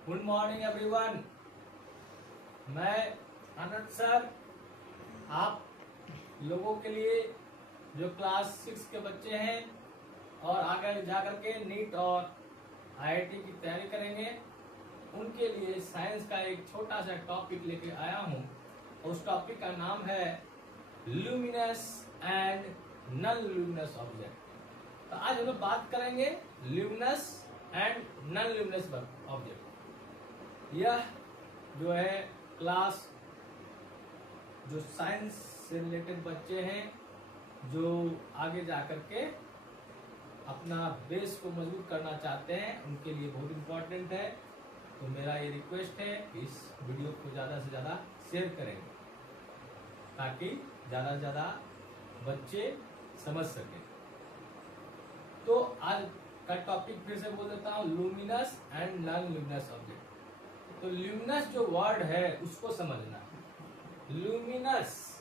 Good morning everyone. मैं आनंद sir आप लोगों के लिए जो क्लास 6 के बच्चे हैं और आगे जा करके नीट और आईआईटी की तैयारी करेंगे, उनके लिए साइंस का एक छोटा सा टॉपिक लेके आया हूँ। उस टॉपिक का नाम है luminous and non luminous object. तो आज हम लोग बात करेंगे luminous and non luminous object. यह जो है क्लास जो साइंस से रिलेटेड बच्चे हैं, जो आगे जाकर के अपना बेस को मजबूत करना चाहते हैं, उनके लिए बहुत इम्पोर्टेंट है। तो मेरा ये रिक्वेस्ट है कि इस वीडियो को ज़्यादा से ज़्यादा शेयर करेंगे ताकि ज़्यादा से ज़्यादा बच्चे समझ सकें। तो आज का टॉपिक फिर से बोल देता हूँ, luminous and non luminous object. तो ल्यूमिनस जो वर्ड है उसको समझना। लूमिनस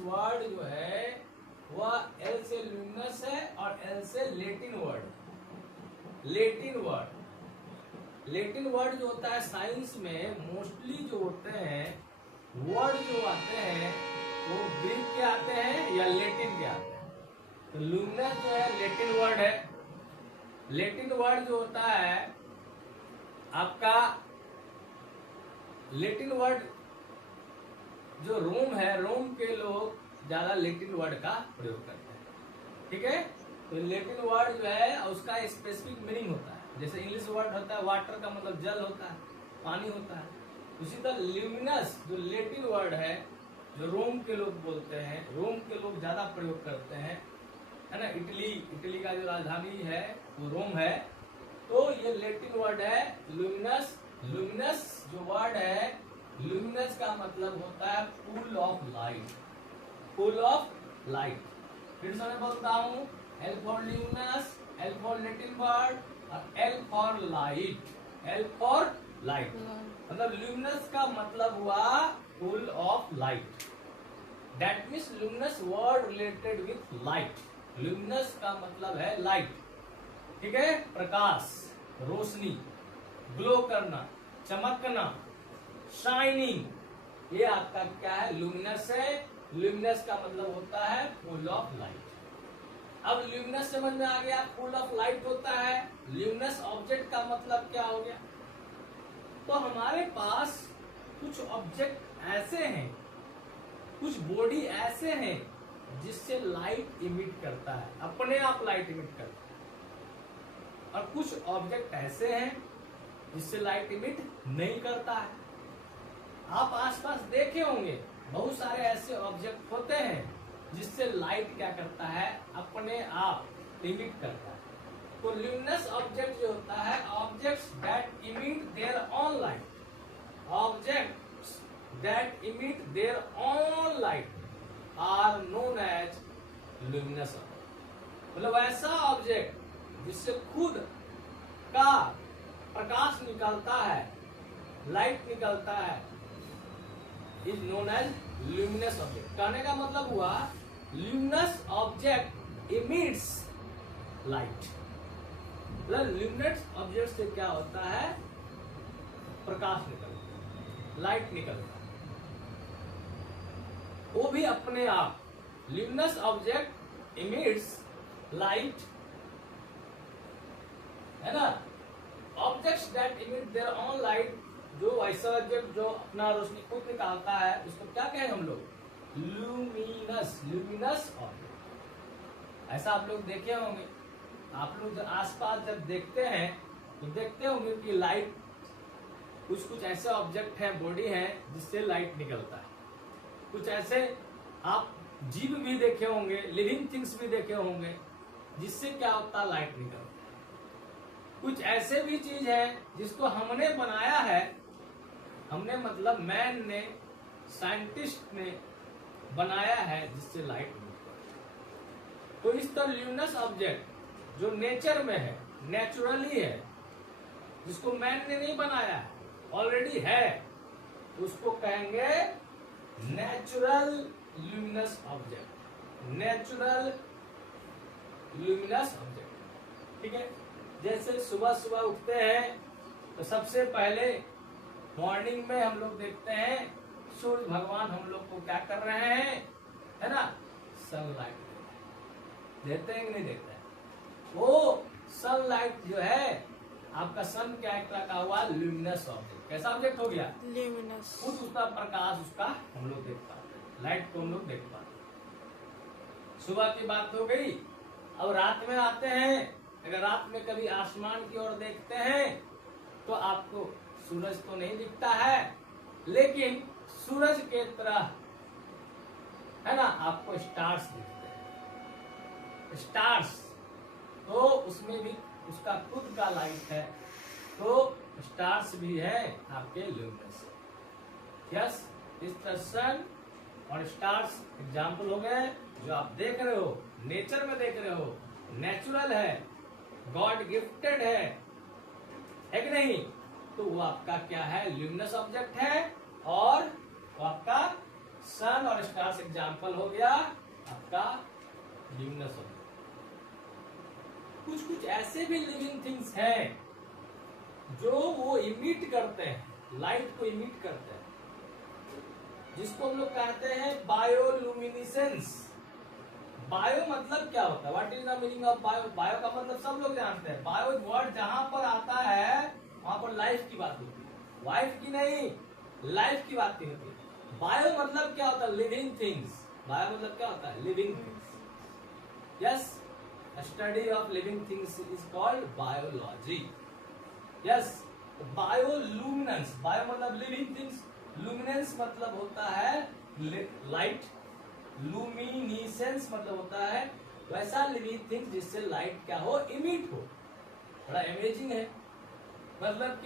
वर्ड जो है वह एल से लूमिनस है और एल से लेटिन वर्ड जो होता है साइंस में मोस्टली जो होते हैं वर्ड जो आते हैं वो ग्रीक के आते हैं या लेटिन के आते हैं। तो लूमिनस जो है लेटिन वर्ड है। लेटिन वर्ड जो होता है आपका लेटिन वर्ड जो रोम है, रोम के लोग ज्यादा लेटिन वर्ड का प्रयोग करते हैं। ठीक है, तो लेटिन वर्ड जो है उसका स्पेसिफिक मीनिंग होता है। जैसे इंग्लिश वर्ड होता है वाटर का मतलब जल होता है, पानी होता है। उसी तरह ल्यूमिनस जो लेटिन वर्ड है, जो रोम के लोग बोलते हैं, रोम के लोग ज्यादा प्रयोग करते हैं, है ना। इटली का जो राजधानी है वो रोम है। तो ये लेटिन वर्ड है लूमिनस। लूमिनस जो वर्ड है, लूमिनस का मतलब होता है फुल ऑफ लाइट। फिर से मैं बोलता हूँ, L for luminous, L for Latin word और एल फॉर लाइट। मतलब लूमिनस का मतलब हुआ full of light. That means luminous word related with light. Luminous का मतलब है लाइट। ठीक है, प्रकाश, रोशनी, ग्लो करना, चमकना, शाइनिंग, ये आपका क्या है, लूमिनस है। लूमिनस का मतलब होता है फुल ऑफ लाइट। अब लूमिनस समझ में आ गया, फुल ऑफ लाइट होता है। लूमिनस ऑब्जेक्ट का मतलब क्या हो गया? तो हमारे पास कुछ ऑब्जेक्ट ऐसे हैं, कुछ बॉडी ऐसे हैं जिससे लाइट इमिट करता है, अपने आप लाइट इमिट करता है। और कुछ ऑब्जेक्ट ऐसे हैं जिससे लाइट इमिट नहीं करता है। आप आसपास देखे होंगे बहुत सारे ऐसे ऑब्जेक्ट होते हैं जिससे लाइट क्या करता है, अपने आप इमिट करता है। तो ल्यूमिनस ऑब्जेक्ट जो होता है, objects that emit their own light, objects that emit their own light are known as luminous object. मतलब ऐसा ऑब्जेक्ट जिससे खुद का प्रकाश निकलता है, लाइट निकलता है, is known as luminous object. कहने का मतलब हुआ ल्यूमिनस ऑब्जेक्ट इमिट्स लाइट। मतलब ल्यूमिनस ऑब्जेक्ट से क्या होता है, प्रकाश निकलता है, लाइट निकलता है, वो भी अपने आप। ल्यूमिनस ऑब्जेक्ट इमिट्स लाइट, है ना। Objects that emit their own light, जो ऐसा ऑब्जेक्ट जो अपना रोशनी खुद निकालता है, उसको क्या कहेंगे हम लोग, लूमिनस ऑब्जेक्ट। ऐसा आप लोग देखे होंगे, आप लोग आसपास जब देखते हैं तो देखते होंगे कि लाइट, कुछ ऐसे ऑब्जेक्ट है, बॉडी है जिससे लाइट निकलता है। कुछ ऐसे आप जीव भी देखे होंगे, लिविंग थिंग्स भी देखे होंगे जिससे क्या होता है, लाइट निकलता है। कुछ ऐसे भी चीज है जिसको हमने बनाया है, हमने मतलब मैन ने, साइंटिस्ट ने बनाया है जिससे लाइट निकलती है। तो इस तरह ल्यूमिनस ऑब्जेक्ट जो नेचर में है, नेचुरली है, जिसको मैन ने नहीं बनाया है, ऑलरेडी है, उसको कहेंगे natural luminous object. Natural luminous object. ठीक है, जैसे सुबह सुबह उठते हैं तो सबसे पहले मॉर्निंग में हम लोग देखते हैं सूर्य भगवान हम लोग को क्या कर रहे हैं, है ना, सनलाइट देते हैं कि नहीं देते हैं। वो सनलाइट जो है आपका सन क्या एक तरह का हुआ, ल्यूमिनस ऑब्जेक्ट। कैसा ऑब्जेक्ट हो गया, ल्यूमिनस। खुद उसका प्रकाश उसका हम लोग देख पाते हैं, लाइट को हम लोग देख पाते हैं। सुबह की बात हो गई। अब रात में आते हैं, अगर रात में कभी आसमान की ओर देखते हैं तो आपको सूरज तो नहीं दिखता है, लेकिन सूरज के तरह, है ना, आपको स्टार्स दिखते हैं। स्टार्स तो उसमें भी उसका खुद का लाइट है, तो स्टार्स भी है आपके ल्यूमिनस। यस, इस तरह सन और स्टार्स एग्जाम्पल हो गए जो आप देख रहे हो, नेचर में देख रहे हो, नेचुरल है, गॉड गिफ्टेड है कि नहीं। तो वो आपका क्या है, ल्यूमिनस ऑब्जेक्ट है। और वो आपका सन और स्टार्स एग्जाम्पल हो गया आपका ल्यूमिनस ऑब्जेक्ट। कुछ कुछ ऐसे भी लिविंग थिंग्स हैं जो वो इमिट करते हैं, लाइट को इमिट करते हैं, जिसको हम लोग कहते हैं बायोलुमिनेसेंस। बायो मतलब क्या होता है, what is the meaning of bio. Bio का मतलब सब लोग जानते हैं। बायो वर्ड जहां पर आता है वहां पर लाइफ की बात होती है, वाइफ की नहीं, लाइफ की बात नहीं होती। बायो मतलब क्या होता है, लिविंग थिंग्स। बायो मतलब क्या होता है, living things. Yes, study of living things is called biology. Yes, bioluminescence, bio मतलब लिविंग थिंग्स, लुमिनेंस मतलब होता है लाइट, लुमिनिसेंस मतलब होता है वैसा लिविंग थिंग्स जिससे लाइट क्या हो, इमिट हो। बड़ा अमेजिंग है। मतलब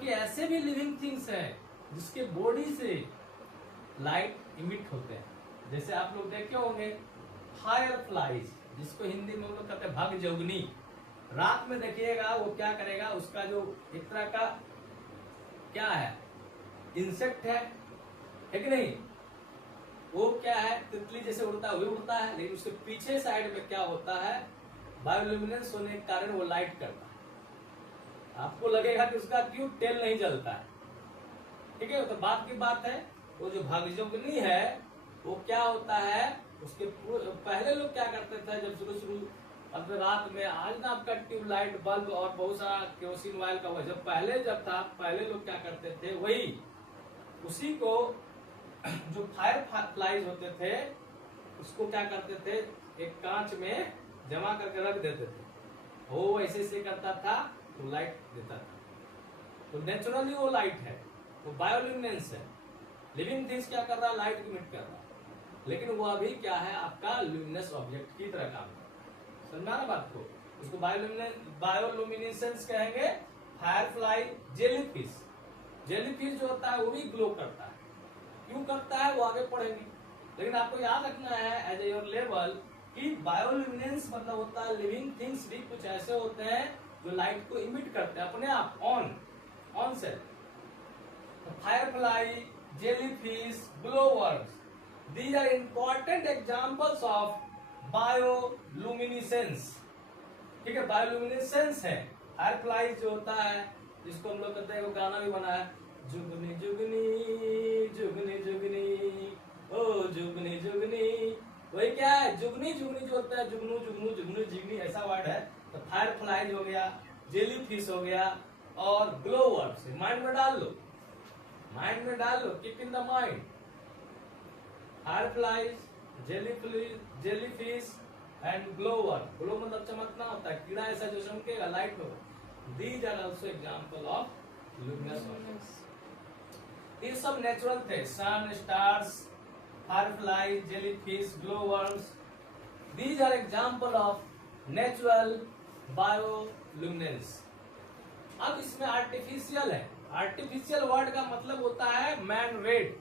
कि ऐसे भी लिविंग थिंग्स हैं जिसके बॉडी से लाइट इमिट होते हैं। जैसे आप लोग देखे होंगे फायर फ्लाइज, जिसको हिंदी में हम लोग कहते हैं भगजोगनी। रात में देखिएगा वो क्या करेगा, उसका जो एक तरह का क्या है, इंसेक्ट है कि नहीं, वो क्या है, तितली जैसे उड़ता है, वो उड़ता है, लेकिन उसके पीछे साइड में क्या होता है, बायोल्यूमिनेंस होने के कारण वो लाइट करता है। आपको लगेगा कि उसका क्यों टेल नहीं जलता है, ठीक है। तो बात की बात है, वो जो भगजोगनी है वो क्या होता है, उसके पहले लोग क्या करते थे, जब शुरू अब रात में, आज ना आपका ट्यूबलाइट बल्ब और बहुत सारा केरोसिन ऑयल का हुआ, जब था पहले लोग क्या करते थे, वही उसी को जो फायर फ्लाइज होते थे उसको क्या करते थे, एक कांच में जमा करके रख देते थे, वो ऐसे ऐसे करता था तो लाइट देता था। तो नेचुरली वो लाइट है, वो बायोल्यूमिनेंस है। लिविंग थिंग्स क्या कर रहा है, लाइट इमिट कर रहा है, लेकिन वो अभी क्या है, आपका ल्यूमिनस ऑब्जेक्ट की तरह काम कर रहा है। समझा ना बात को। उसको बायोल्यूमिनेसेंस कहेंगे। फायर फ्लाई, जेलीफिश, जेलीफिश जो होता है वो भी ग्लो करता है। क्यों करता है वो आगे पढ़ेंगे, लेकिन आपको याद रखना है एज योर लेवल कि बायोल्यूमिनेंस मतलब होता है लिविंग थिंग्स भी कुछ ऐसे होते हैं जो लाइट को इमिट करते हैं अपने आप, ऑन से। Firefly, jellyfish, glowworms, these are important examples of bioluminescence। ठीक है, बायोल्यूमिनेसेंस है। फायर फ्लाई जो होता है, जिसको हम लोग कहते हैं, वो गाना भी बना है, जुगनी जुगनी जुगनी जुगनी ओ जुगनी जुगनी, वही क्या है, जुगनी जुगनी जो होता है, जुगनू जुगनू जुगनू जुगनी, ऐसा वर्ड है। तो फायर फ्लाई हो गया, जेलीफिश हो गया, और ग्लोवर्म्स माइंड में डाल लो, माइंड में डाल लो, keep in the mind. Fireflies, jellyfish and glowworm. Glow मतलब चमकना होता है, कीड़ा ऐसा जो चमकेगा, लाइट होगा। These are also example of luminous objects. ये सब नेचुरल थे, sun, stars, firefly, jellyfish, glowworms. These are example of natural bioluminescence. अब इसमें आर्टिफिशियल है। आर्टिफिशियल वर्ड का मतलब होता है मैन मेड।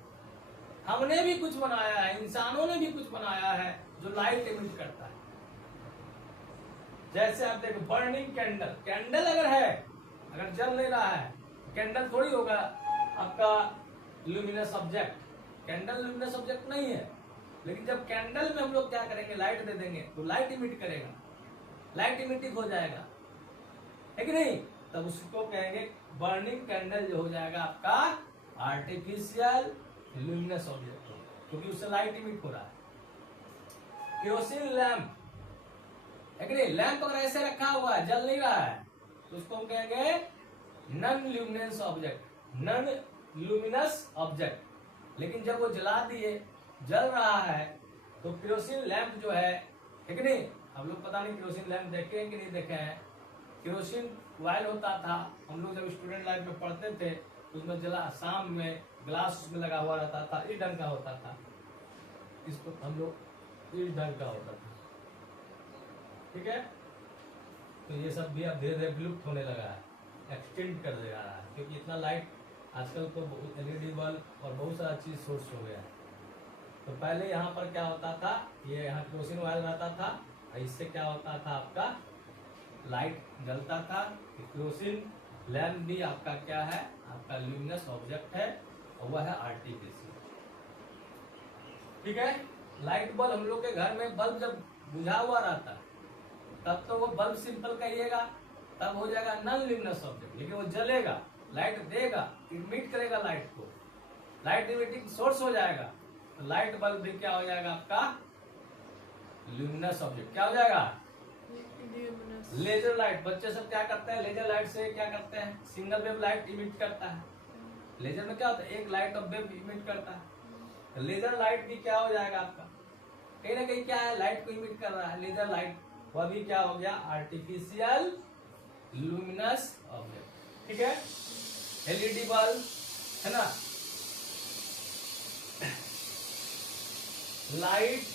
हमने भी कुछ बनाया है, इंसानों ने भी कुछ बनाया है जो लाइट इमिट करता है। जैसे आप देखो बर्निंग कैंडल, कैंडल अगर है, अगर जल नहीं रहा है, कैंडल थोड़ी होगा आपका luminous object. Candle luminous object नहीं है, लेकिन जब कैंडल में हम लोग क्या करेंगे, लाइट दे देंगे तो लाइट इमिट करेगा, लाइट इमिटिव हो जाएगा, है कि नहीं। तब उसको कहेंगे बर्निंग कैंडल जो हो जाएगा आपका आर्टिफिशियल ल्यूमिनस ऑब्जेक्ट, क्योंकि उससे लाइट इमिट हो रहा है। केरोसिन लैंप है कि नहीं, लैंप अगर ऐसे रखा हुआ है जल नहीं रहा है तो उसको हम कहेंगे non luminance object, non luminous object. लेकिन जब वो जला दिए जल रहा है तो केरोसिन लैंप जो है कि नहीं, हम लोग पता नहीं केरोसिन लैंप देखे हैं कि नहीं देखे हैं। केरोसिन ऑयल होता था, हम लोग जब स्टूडेंट लाइफ में पढ़ते थे उसमें जला, शाम में ग्लास उसमें लगा हुआ रहता था, इस ढंग का होता था, इसको हम लोग इस ढंग का होता था, ठीक है। तो ये सब भी अब धीरे धीरे विलुप्त होने लगा है, एक्सटेंड कर दे रहा है, क्योंकि इतना लाइट आजकल तो एलईडी बल्ब और बहुत सारा चीज सोर्स हो गया है। तो पहले यहाँ पर क्या होता था, ये यहाँ केरोसिन ऑयल रहता था, इससे क्या होता था आपका लाइट जलता था। केरोसिन लैंप भी आपका क्या है, आपका ल्यूमिनस ऑब्जेक्ट है और वह है आर्टिफिशियल, ठीक है। लाइट बल्ब हम लोग के घर में बल्ब जब बुझा हुआ रहता है तब तो वो बल्ब सिंपल कहिएगा, तब हो जाएगा नॉन ल्यूमिनस ऑब्जेक्ट। लेकिन वो जलेगा, लाइट देगा, इमिट करेगा लाइट को, लाइट इमिटिंग सोर्स हो जाएगा, तो लाइट बल्ब भी क्या हो जाएगा आपका ल्यूमिनस ऑब्जेक्ट। क्या हो जाएगा, लेजर लाइट। बच्चे सब क्या करते हैं, लेजर लाइट से क्या करते हैं, सिंगल वेव लाइट इमिट करता है। लेजर में क्या होता है, एक लाइट ऑफ वेव इमिट करता है, तो लेजर लाइट भी क्या हो जाएगा आपका, कहीं ना कहीं क्या है, लाइट को इमिट कर रहा है लेजर लाइट, वह भी क्या हो गया आर्टिफिशियल लुमिनस ऑब्जेक्ट, ठीक है। एलईडी बल्ब है ना, light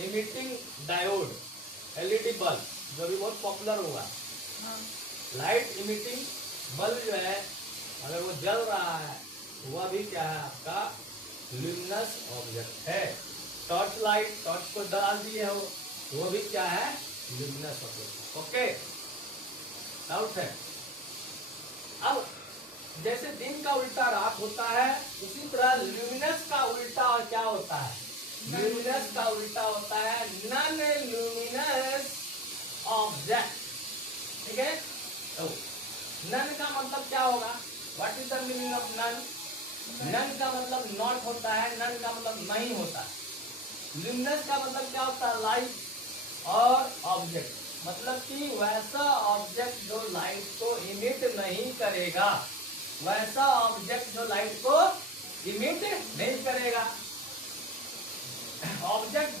emitting diode, LED bulb जो भी बहुत पॉपुलर हुआ, लाइट इमिटिंग बल्ब जो है अगर वो जल रहा है वह भी क्या है आपका ल्यूमिनस ऑब्जेक्ट है। टॉर्च लाइट, टॉर्च को डाल दिए हो वो भी क्या है ल्यूमिनस ऑब्जेक्ट, ओके, डाउट है। अब जैसे दिन का उल्टा रात होता है उसी तरह ल्यूमिनस का उल्टा और क्या होता है, ल्यूमिनस का उल्टा होता है नॉन ल्यूमिनस ऑब्जेक्ट, ठीक है। तो नन का मतलब क्या होगा, what is the meaning of non, non का मतलब नॉट होता है, नन का मतलब नहीं होता है। ल्यूमिनस का मतलब क्या होता है, लाइट और ऑब्जेक्ट, मतलब कि वैसा ऑब्जेक्ट जो लाइट को इमिट नहीं करेगा, वैसा ऑब्जेक्ट जो लाइट को इमिट नहीं करेगा। Object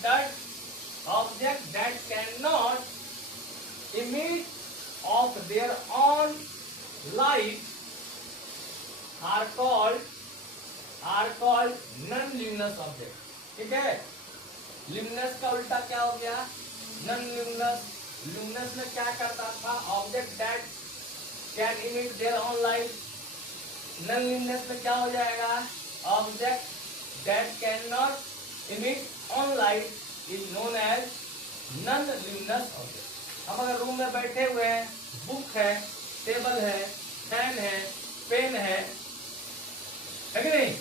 that can not emit of their own light are called non-luminous object, ठीक है। luminous का उल्टा क्या हो गया non-luminous। luminous में क्या करता था, object that can emit their own light। non-luminous में क्या हो जाएगा, object that cannot emit own light is known as non-luminous object। हम अगर रूम में बैठे हुए हैं, बुक है, टेबल है, फैन है, पेन है कि नहीं,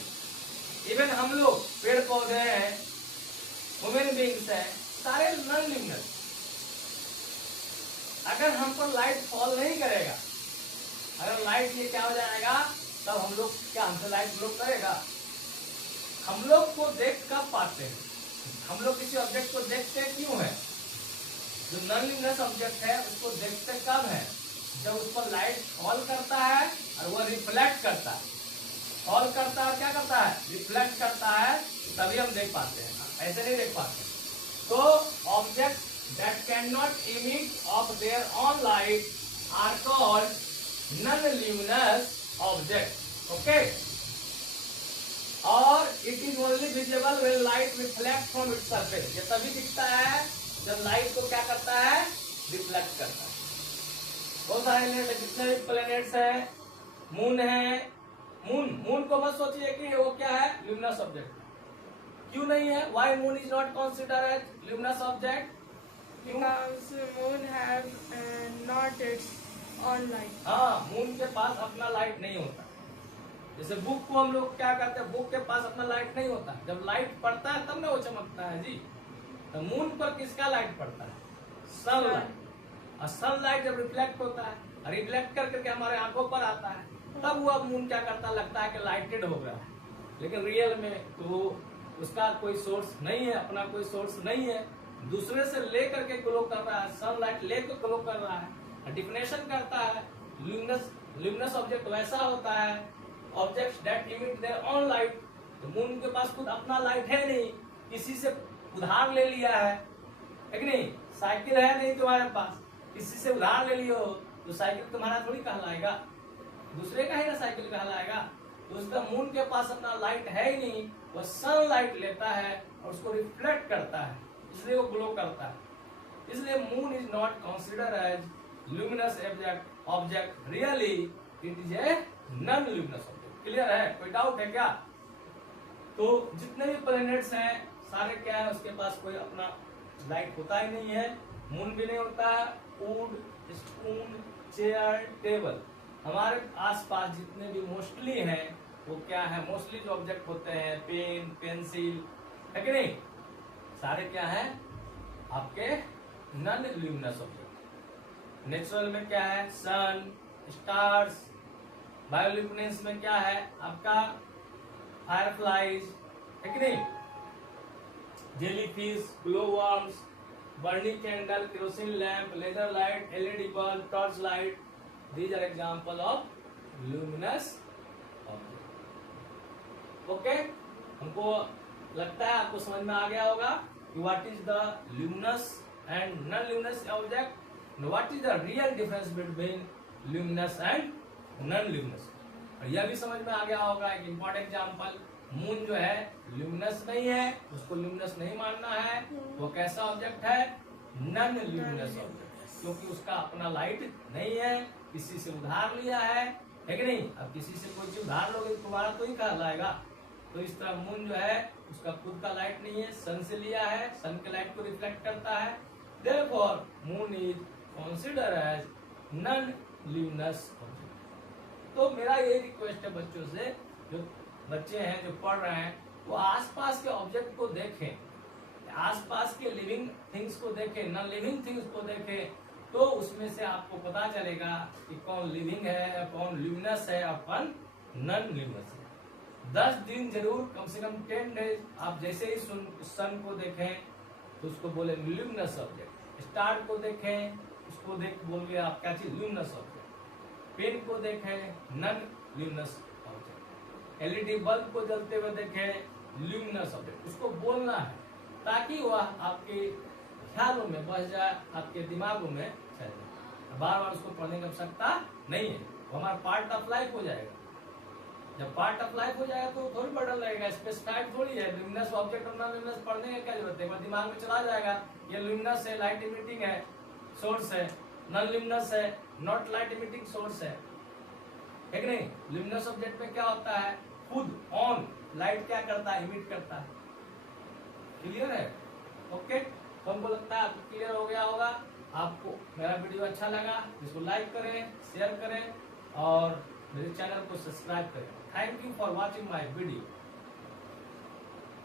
इवन हम लोग पेड़ पौधे हैं, ह्यूमन बींग्स हैं, सारे नॉन ल्यूमिनस। अगर हम पर लाइट फॉल नहीं करेगा, अगर लाइट ये क्या हो जाएगा तब हम लोग क्या, हमसे लाइट ब्लॉक करेगा। हम लोग को देख कब पाते हैं, हम लोग किसी ऑब्जेक्ट को देखते क्यों है, जो नॉन ल्यूमिनस ऑब्जेक्ट है उसको देखते कब है, जब उस पर लाइट फॉल करता है और वह रिफ्लेक्ट करता है, फॉल करता है और क्या करता है रिफ्लेक्ट करता है, तभी हम देख पाते हैं, ऐसे नहीं देख पाते। तो object that can not emit of their own light are called non luminous object, okay. और it is only visible when light reflect from its surface, ये तभी दिखता है जब लाइट को क्या करता है रिफ्लेक्ट करता है। बहुत सारे जितने भी प्लैनेट्स है, मून है, मून को मत सोचिए कि वो क्या है ल्यूमिनस ऑब्जेक्ट, क्यों नहीं है, why moon is not considered as luminous object, because moon have not its own light। हाँ, मून के पास अपना लाइट नहीं होता। जैसे बुक को हम लोग क्या करते हैं, बुक के पास अपना लाइट नहीं होता, जब लाइट पड़ता है तब ना वो चमकता है जी। तो मून पर किसका लाइट पड़ता है, सनलाइट, और सनलाइट जब रिफ्लेक्ट होता है रिफ्लेक्ट कर करके हमारे आंखों पर आता है, तब वह मून क्या करता, लगता है कि लाइटेड हो गया है। लेकिन रियल में तो उसका कोई सोर्स नहीं है, अपना कोई सोर्स नहीं है, दूसरे से लेकर के ग्लो कर रहा है, सनलाइट लेकर ग्लो कर रहा है। डिफिनेशन करता है ल्यूमिनस ऑब्जेक्ट वैसा होता है, objects that emit their own light. तो मून के पास खुद अपना लाइट है नहीं, किसी से उधार ले लिया है कि नहीं। साइकिल है नहीं तुम्हारे पास, किसी से उधार ले लियो तो साइकिल तुम्हारा थोड़ी कहलाएगा, दूसरे का ही ना साइकिल कहलाएगा। तो उसका मून के पास अपना लाइट है ही नहीं, वह सन लाइट लेता है और उसको रिफ्लेक्ट करता है, इसलिए वो ग्लो करता है। इसलिए moon is not consider as luminous object, really it is a non luminous object. Clear है, कोई डाउट है क्या? तो जितने भी प्लैनेट्स हैं सारे क्या है, उसके पास कोई अपना लाइट होता ही नहीं है। मून भी नहीं होता है, वुड, स्पून, चेयर, टेबल, हमारे आसपास जितने भी मोस्टली हैं वो क्या है, मोस्टली जो ऑब्जेक्ट होते हैं, पेन, पेंसिल, है कि नहीं, सारे क्या है आपके नॉन ल्यूमिनस ऑब्जेक्ट। नेचुरल में क्या है, सन, स्टार्स। बायोल्यूमिनेंस में क्या है आपका, फायरफ्लाइज, है कि नहीं, jellyfish, glow worms, burning candle, kerosene lamp, laser light, LED bulb, torch light, these are example of luminous object। Okay, हमको लगता है आपको समझ में आ गया होगा कि what is the luminous and non luminous object, what is the real difference between luminous and non luminous. और यह भी समझ में आ गया होगा एक इम्पोर्टेंट एग्जांपल, मून जो है ल्यूमिनस नहीं है, उसको ल्यूमिनस नहीं मानना है, वो कैसा ऑब्जेक्ट है, नॉन ल्यूमिनस ऑब्जेक्ट, क्योंकि उसका अपना लाइट नहीं है, किसी से उधार लिया है कि नहीं। अब किसी से कोई चीज उधार लोगे तुम्हारा तो ही कहलाएगा। तो इस तरह मून जो है उसका खुद का लाइट नहीं है, सन से लिया है, सन के लाइट को रिफ्लेक्ट करता है, therefore moon is consider as non luminous object. तो मेरा ये रिक्वेस्ट है बच्चों से, जो बच्चे हैं जो पढ़ रहे हैं, वो आसपास के ऑब्जेक्ट को देखें, आसपास के लिविंग थिंग्स को देखें, नॉन लिविंग थिंग्स को देखें, तो उसमें से आपको पता चलेगा कि कौन लिविंग है, कौन ल्यूमिनस है और कौन नॉन ल्यूमिनस है। 10 दिन जरूर, कम से कम 10 डेज आप जैसे ही सन को देखें तो उसको बोले ल्यूमिनस ऑब्जेक्ट, स्टार को देखें उसको बोलिए आप क्या चीज, ल्यूमिनस ऑब्जेक्ट, पेन को देखें non luminous object, LED bulb को जलते हुए देखें ल्यूमिनस ऑब्जेक्ट, उसको बोलना है ताकि वह आपके ख्यालों में बस जाए, आपके दिमागों में चल जाए। बार बार उसको पढ़ने की आवश्यकता नहीं है, वो हमारा पार्ट ऑफ लाइफ हो जाएगा। जब पार्ट ऑफ लाइफ हो जाएगा तो थोड़ी बर्डन लगेगा, स्पेसिफाइड थोड़ी है। ल्यूमिनस ऑब्जेक्ट और नॉन ल्यूमिनस पढ़ने की क्या जरूरत है, दिमाग में चला जाएगा ये ल्यूमिनस है, लाइट इमिटिंग है, सोर्स है, नॉन ल्यूमिनस है, नॉट लाइट इमिटिंग सोर्स है कि नहीं। ल्यूमिनस ऑब्जेक्ट में क्या होता है, खुद ऑन लाइट क्या करता है, इमिट करता है। क्लियर है? ओके, तो हमको लगता है आपको क्लियर हो गया होगा। आपको मेरा वीडियो अच्छा लगा, इसको लाइक करें, शेयर करें और मेरे चैनल को सब्सक्राइब करें। Thank you for watching my video.